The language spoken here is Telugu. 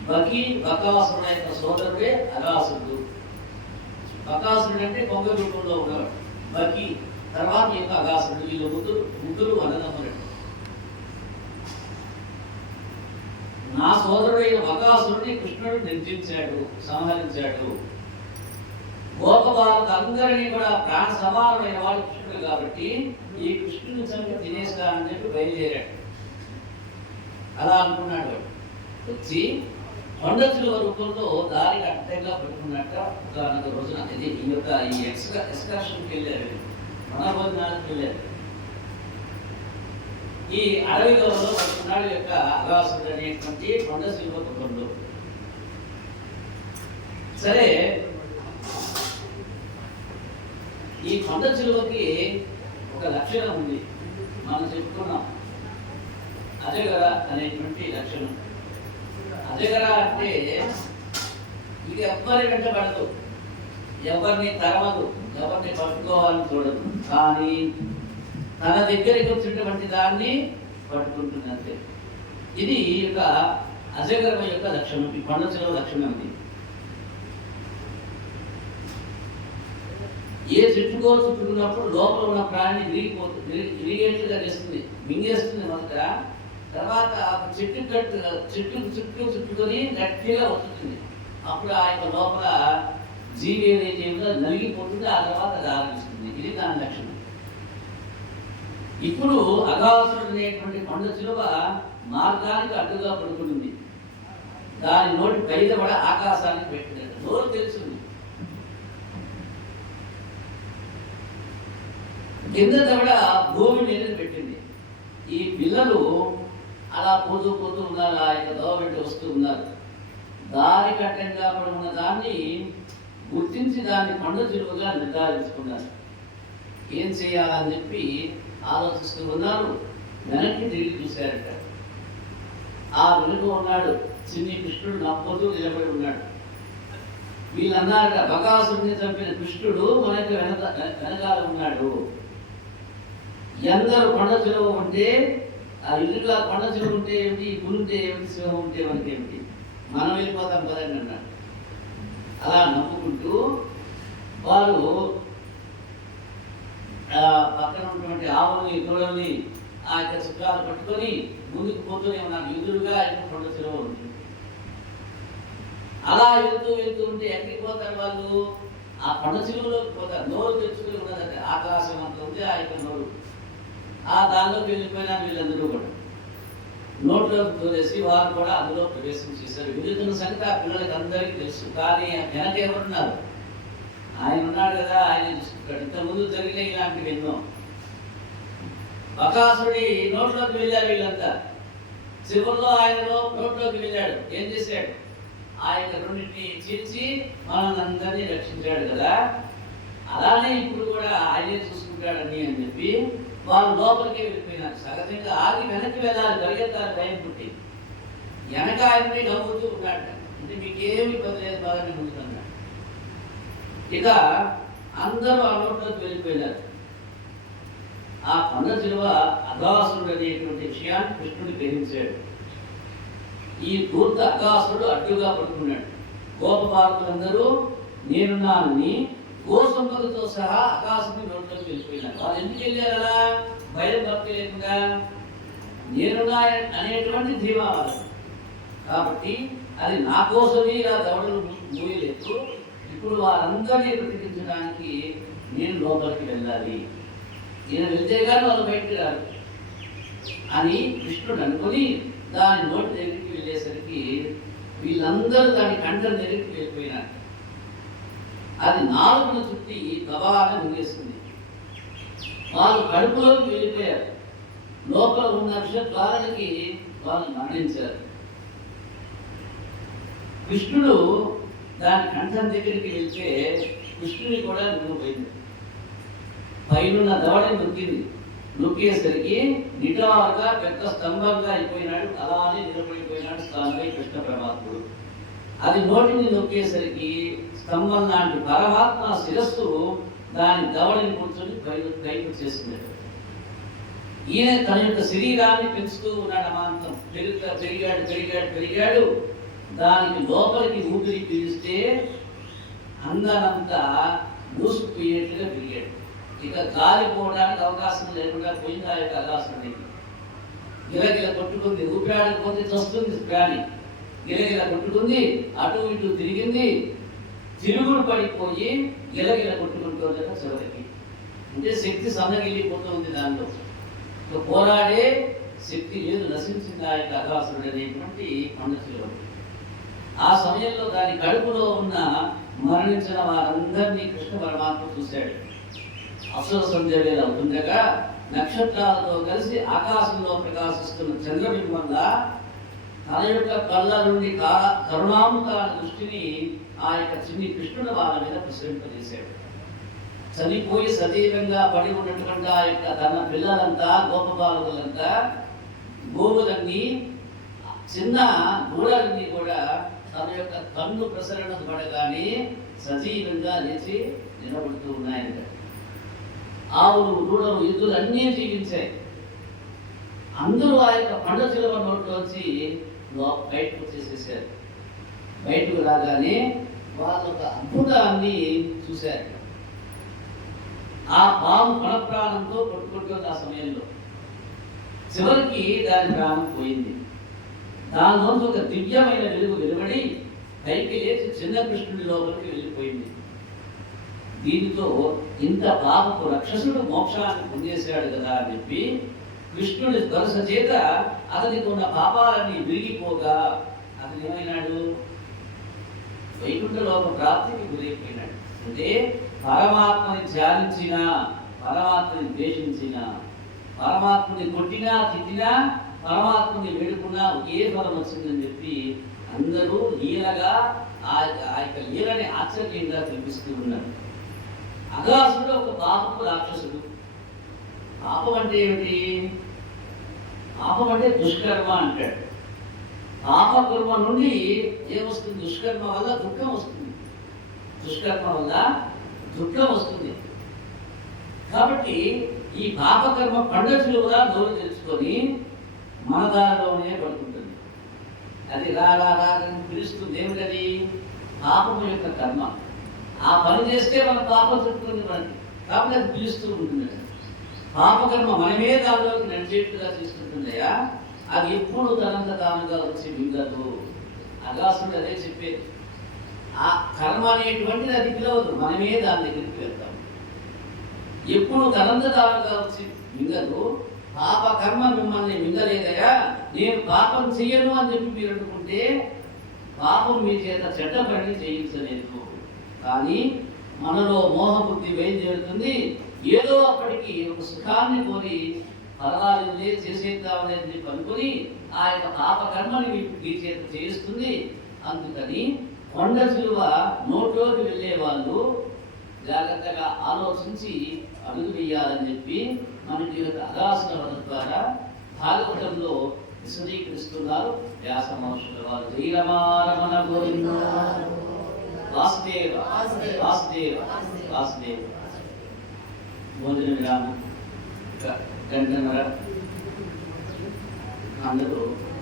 బకాసురుడు యొక్క సోదరుడే అగాసురుడు. బకాసురుడు అంటే కొంగ రూపంలో ఉన్నవాడు. బకి తర్వాత యొక్క అగాసురుడు. వీళ్ళు ముగ్గురు అన్నదమ్ములు. నా సోదరుడైన బకాసురుడిని కృష్ణుడు నిర్జించాడు, సంహరించాడు. గోపబాలకు అందరినీ కూడా ప్రాణ సమానమైన వాడు కృష్ణుడు కాబట్టి ఈ కృష్ణుని చంపి తినేస్తానని చెప్పి బయలుదేరాడు. అలా అనుకున్నాడు వాడు. వచ్చి కొండచిలువ రూపంలో దారికి అడ్డంగా పెట్టుకున్నట్ట ఒక రోజున ఇది ఈ ఎక్స్కర్షన్కి వెళ్ళారు, వనభోజనాలకు వెళ్ళారు. ఈ అడవిలో పడుకున్నాడు యొక్క అగాసురుడు అనేటువంటి కొండచిలువ రూపంలో. సరే, ఈ కొండచిలువకి ఒక లక్షణం ఉంది, మనం చెప్పుకున్నాం. అజగర అనేటువంటి లక్షణం. అజగర అంటే ఇది ఎవ్వరి వెంట పడదు, ఎవరిని తరమదు, ఎవరిని పట్టుకోవాలని చూడదు. కానీ తన దగ్గరికి వచ్చినటువంటి దాన్ని పట్టుకుంటుంది అంతే. ఇది యొక్క అజగరం యొక్క లక్షణం, ఈ కొండచిలువ లక్షణం. ఇది ఏ చెట్టుకో చుట్టుకున్నప్పుడు లోపల ఉన్న ప్రాణిని విరిగేట్లుగా చేస్తుంది, మింగేస్తుంది మొదట. తర్వాత చెట్టుకు చుట్టుకొని గట్టిగా వస్తుంది. అప్పుడు ఆ యొక్క లోపల జీవి ఏదైతే ఉందో నలిగిపోతుంది, ఆ తర్వాత అది ఆరంభిస్తుంది. ఇది దాని లక్షణం. ఇప్పుడు అగాసురుడు అనేటువంటి కొండచిలువ మార్గానికి అడ్డుగా పడుతుంది. దాని నోటి పైద కూడా ఆకాశానికి పెట్టింది. నోరు తెలుస్తుంది, కింద కూడా భూమి మీద పెట్టింది. ఈ పిల్లలు అలా పోతూ ఉన్నారు, ఆ యొక్క దోవ పెట్టి వస్తూ ఉన్నారు. దారి కట్టంగా పడి ఉన్న దాన్ని గుర్తించి దాన్ని కొండచిలువగా నిర్ధారించుకున్నారు. ఏం చేయాలని చెప్పి ఆలోచిస్తూ ఉన్నారు. వెనక్కి తిరిగి చూశారట. ఆ వెనుక ఉన్నాడు చిన్ని కృష్ణుడు, నవ్వుతూ నిలబడి ఉన్నాడు. వీళ్ళన్నారట, బకాసురుడిని చంపిన కృష్ణుడు మనకి వెనకాల ఉన్నాడు. ఎందరు కొండచిలువ ఉంటే ఆ ఇల్లుగా కొండచిలువ ఉంటే ఏమిటి, గురుంటే ఏమిటి, శివం ఉంటే మనకి ఏమిటి, మనం వెళ్ళిపోతాం పదండి అన్నాడు. అలా నవ్వుకుంటూ వారు పక్కన ఉన్నటువంటి ఆవుల్ని దూడల్ని ఆ యొక్క చుట్టాలు పట్టుకొని ముందుకు పోతూనే ఉన్నారు. ఎదురుగా కొండచిలువ ఉంది. అలా వెళ్తూ ఉంటే ఎక్కడికి పోతారు వాళ్ళు? ఆ కొండచిలువలోకి పోతారు. నోరు తెచ్చుకుని ఉన్నదంటే ఆకాశం అంత ఉంది ఆ యొక్క నోరు. ఆ దానిలోకి వెళ్ళిపోయినా వీళ్ళందరూ కూడా నోట్లోకి తోలేసి వారు కూడా అందులో ప్రవేశం చేశారు. వెళుతున్న సంగతి ఆ పిల్లలకి అందరికీ తెలుసు. కానీ వెనక ఎవరున్నారు? ఆయన ఉన్నాడు కదా, ఆయన చూసుకుంటాడు. ఇంతకుముందు జరిగిన ఇలాంటివి ఎన్నో. బకాసురుడి నోట్లోకి వెళ్ళారు వీళ్ళంతా. చివరిలో ఆయన నోట్లోకి వెళ్ళాడు. ఏం చేశాడు? ఆ యొక్క రెండింటిని చీల్చి మనల్ని అందరినీ రక్షించాడు కదా, అలానే ఇప్పుడు కూడా ఆయనే చూసుకుంటాడని అని చెప్పి వాళ్ళు లోపలికి వెళ్ళిపోయినారు. సహజంగా ఆగి వెనక్కి వెళ్ళాలి, పరిగెత్తాలి, భయం పుట్టి. వెనక ఆయన్ని నవ్వుతూ ఉన్నాడు. అంటే మీకేమి ఇబ్బంది బాగానే ఉంటున్నాడు. ఇక అందరూ ఆ నోట్లోకి వెళ్ళిపోయినారు. ఆ కొండచిలువ అగాసురుడు అనేటువంటి విషయాన్ని కృష్ణుడు గ్రహించాడు. ఈ పూర్త అగాసురుడు అడ్డుగా పడుకున్నాడు. గోపబాలకులందరూ నేనున్నానని గోసంపదతో సహా అగాసురుడి నోట్లోకి వెళ్ళిపోయినారు. వాళ్ళు ఎందుకు వెళ్ళారు అలా? భయం భక్తి లేకుండా నేనున్నా అనేటువంటి ధీమా వాళ్ళకు. కాబట్టి అది నా కోసమే ఇలా దవడలు మూయలేదు. ఇప్పుడు వారందరినీ బ్రతికించడానికి నేను లోపలికి వెళ్ళాలి, ఈయన వెళ్తే కానీ వాళ్ళు బయటికి రారు అని కృష్ణుడు అనుకుని దాని నోటి దగ్గరికి వెళ్ళేసరికి వీళ్ళందరూ దాని కంఠం దగ్గరికి వెళ్ళిపోయినారు. అది నాలుగును చుట్టి గబాగా ముగేస్తుంది. వాళ్ళు కడుపులోకి వెళ్ళిపోయారు. లోపల ఉన్న విషద్వారాలకి వాళ్ళు మరణించారు. కృష్ణుడు దాని కంఠం దగ్గరికి వెళ్తే కృష్ణుని కూడా నిలిపోయింది. పైన దవడని నొక్కింది. నొక్కేసరికి నిటారుగా పెద్ద స్తంభంగా అయిపోయినాడు. అలానే నిలబడిపోయినాడు స్థానంపై కృష్ణ పరమాత్ముడు. అది నోటిని నొక్కేసరికి స్తంభం లాంటి పరమాత్మ శిరస్సు దాని దవడని కూర్చొని పైకి వచ్చేసింది. ఈయన తన యొక్క శరీరాన్ని పెంచుతూ ఉన్నాడు. అమాంతం పెరిగాడు. దానికి లోపలికి ఊపిరి పీలిస్తే అందనంతా మూసుకుపోయేట్లుగా పెరిగాడు. ఇక గాలిపోవడానికి అవకాశం లేకుండా పోయింది ఆ యొక్క అగాసురుడికి. గిలగిల కొట్టుకుంది, ఊపిరాడకపోతే చస్తుంది ప్రాణి. గిలగిల కొట్టుకుంది, అటు ఇటు తిరిగింది, తిరుగుడు పడిపోయి గిలగిల కొట్టుకుంటుందట చివరికి. అంటే శక్తి సన్నగిల్లిపోతుంది దానిలో. పోరాడే శక్తి లేదు, నశించింది ఆ యొక్క అగాసురుడు అనేటువంటి పండశిలువడు. ఆ సమయంలో దాని కడుపులో ఉన్న మరణించిన వారందరినీ కృష్ణ పరమాత్మ చూశాడు. అసుర సంధ్య వేళ అవుతుండగా నక్షత్రాలతో కలిసి ఆకాశంలో ప్రకాశిస్తున్న చంద్రబింబంలా తన యొక్క కళ్ళ నుండి కరుణామృతాల దృష్టిని ఆ యొక్క చిన్ని కృష్ణుడు వాళ్ళ మీద ప్రసరింపజేశాడు. చనిపోయి సజీవంగా పడి ఉన్నటువంటి ఆ యొక్క తన పిల్లలంతా గోపబాలులంతా గోవులన్నీ చిన్న దూడలన్నీ కూడా తన యొక్క కన్ను ప్రసరణ పడగానే సజీవంగా లేచి నిలబడుతూ ఉన్నాయంట. ఆవులు, దూడలు, ఎద్దులు అన్నీ జీవించాయి. అందరూ ఆ యొక్క పండశిలువ నోట్లోంచి బయటకు వచ్చేసేసారు. బయటకు రాగానే వాళ్ళ ఒక అద్భుతాన్ని చూశారు. ఆ పాము ప్రాణంతో కొట్టుకుంటుంది ఆ సమయంలో. చివరికి దాని ప్రాణం పోయింది. దానిలోంచి ఒక దివ్యమైన వెలుగు వెలువడి పైకి లేచి చిన్న కృష్ణుడి లోపలికి వెళ్ళిపోయింది. దీనితో ఇంత పాపకు రక్షసుడు మోక్షాన్ని పొందేశాడు కదా అని చెప్పి కృష్ణుడి స్పర్శ చేత అతనికి ఉన్న పాపాలన్నీ విరిగిపోగా అతను ఏమైనాడు? వైకుంఠ లోక ప్రాప్తికి గురైపోయినాడు. అంటే పరమాత్మని ధ్యానించిన, పరమాత్మని ద్వేషించిన, పరమాత్మని కొట్టినా తిట్టినా, పరమాత్మని వేడుకున్నా ఒకే ఫలం వచ్చిందని చెప్పి అందరూ లీలగా ఆ యొక్క లీలని ఆశ్చర్యంగా కనిపిస్తూ ఉన్నారు. అగాసుడు ఒక పాపపు రాక్షసుడు. పాపం అంటే ఏమిటి? పాపం అంటే దుష్కర్మ అంటాడు. పాపకర్మ నుండి ఏమొస్తుంది? దుష్కర్మ వల్ల దుఃఖం వస్తుంది. దుష్కర్మ వల్ల దుఃఖం వస్తుంది. కాబట్టి ఈ పాపకర్మ పండశిలువగా నోరు తెచ్చుకొని మన దారిలోనే పడుకుంటుంది. అది రాని పిలుస్తుంది. ఏమిటది? పాపము యొక్క కర్మ. ఆ పని చేస్తే మన పాపం చుట్టుకుంది మనకి. కాబట్టి అది పిలుస్తూ ఉంటుంది. పాపకర్మ మనమే దానిలోకి నడిచేట్టుగా తీసుకుంటుందయా. అది ఎప్పుడు తనంత తానుగా వచ్చి మిగలదు. అగాసుడు అదే చెప్పేది. ఆ కర్మ అనేటువంటిది అది పిలవదు, మనమే దాని దగ్గరికి వెళ్తాం. ఎప్పుడు తనంత తానుగా వచ్చి మింగదు. పాప కర్మ మిమ్మల్ని మింగలేదయా, నేను పాపం చెయ్యను అని చెప్పి మీరు అనుకుంటే పాపం మీ చేత చెడ్డ పని చేయించలేదు. కానీ మనలో మోహబుద్ధి బయలుదేరుతుంది. ఏదో అప్పటికి ఒక సుఖాన్ని కోరి పర్వాలేదులే చేసేద్దామనేది అనుకుని ఆ యొక్క పాప కర్మని మీ చేత చేయిస్తుంది. అందుకని కొండ శిలువ నోట్లోకి వెళ్ళే వాళ్ళు జాగ్రత్తగా ఆలోచించి అడుగు వేయాలని చెప్పి మనకి అగాసుల వద ద్వారా భాగవతంలో విశదీకరిస్తున్నారు వ్యాస మహర్షుల వారు. శ్రీరమారమణ గోవింద వాసుదేవ వాసుదేవ వాసుదేవ. భోజన విరామం గంటన్నర. అందరూ